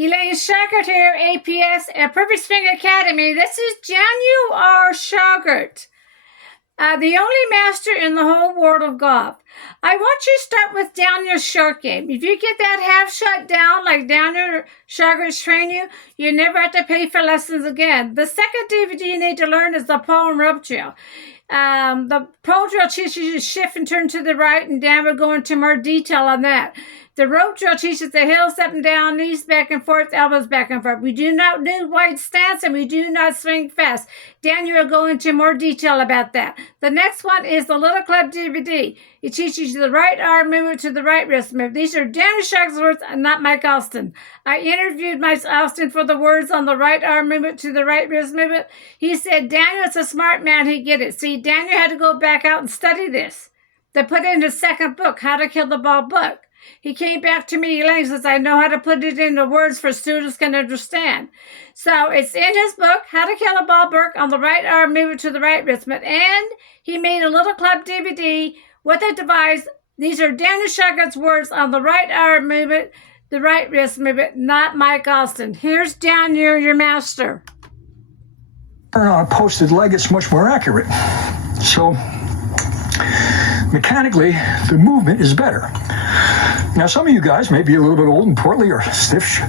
Elaine Shauger here, APS at Perfect Swing Academy. This is January Shauger, the only master in the whole world of golf. I want you to start with down your short game. If you get that half shot down, like Daniel Shauger's train you never have to pay for lessons again. The second DVD you need to learn is the pole and rope drill. The pole drill teaches you to shift and turn to the right, and Dan will go into more detail on that. The rope drill teaches the hills up and down, knees back and forth, elbows back and forth. We do not do wide stance, and we do not swing fast. Daniel will go into more detail about that. The next one is the Little Club DVD. It teaches you the right arm movement to the right wrist movement. These are Daniel Shauger's words and not Mike Alston. I interviewed Mike Alston for the words on the right arm movement to the right wrist movement. He said, Daniel is a smart man, he'd get it. See, Daniel had to go back out and study this. They put it in his second book, How to Kill the Ball book. He came back to me, Elaine, says, I know how to put it into words for students can understand. So it's in his book, How to Kill a Ball book, on the right arm movement to the right wrist movement. And he made a Little Club DVD with a device. These are Daniel Shauger's words on the right arm movement, the right wrist movement, not Mike Alston. Here's Daniel, your master. On a posted leg, it's much more accurate. So mechanically, the movement is better. Now, some of you guys may be a little bit old and portly or stiff,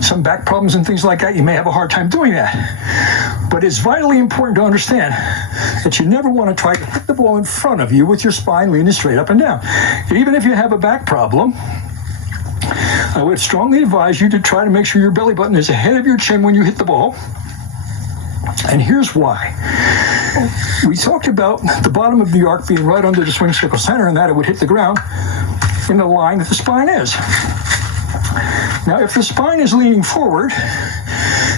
some back problems and things like that. You may have a hard time doing that. But it's vitally important to understand that you never want to try to hit the ball in front of you with your spine leaning straight up and down. Even if you have a back problem, I would strongly advise you to try to make sure your belly button is ahead of your chin when you hit the ball. And here's why. We talked about the bottom of the arc being right under the swing circle center, and that it would hit the ground in the line that the spine is. Now, if the spine is leaning forward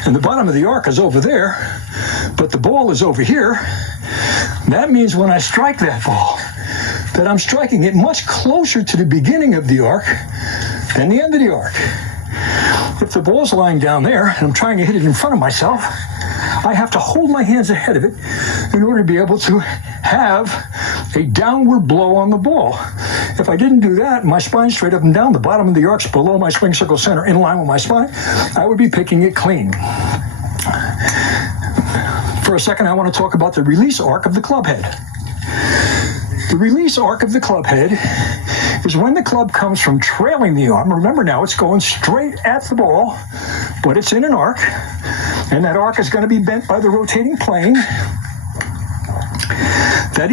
and the bottom of the arc is over there, but the ball is over here, that means when I strike that ball, that I'm striking it much closer to the beginning of the arc than the end of the arc. If the ball's lying down there and I'm trying to hit it in front of myself, I have to hold my hands ahead of it in order to be able to have a downward blow on the ball. If I didn't do that, my spine's straight up and down, the bottom of the arc's below my swing circle center in line with my spine, I would be picking it clean. For a second, I want to talk about the release arc of the club head. The release arc of the club head is when the club comes from trailing the arm. Remember now, it's going straight at the ball, but it's in an arc, and that arc is going to be bent by the rotating plane. That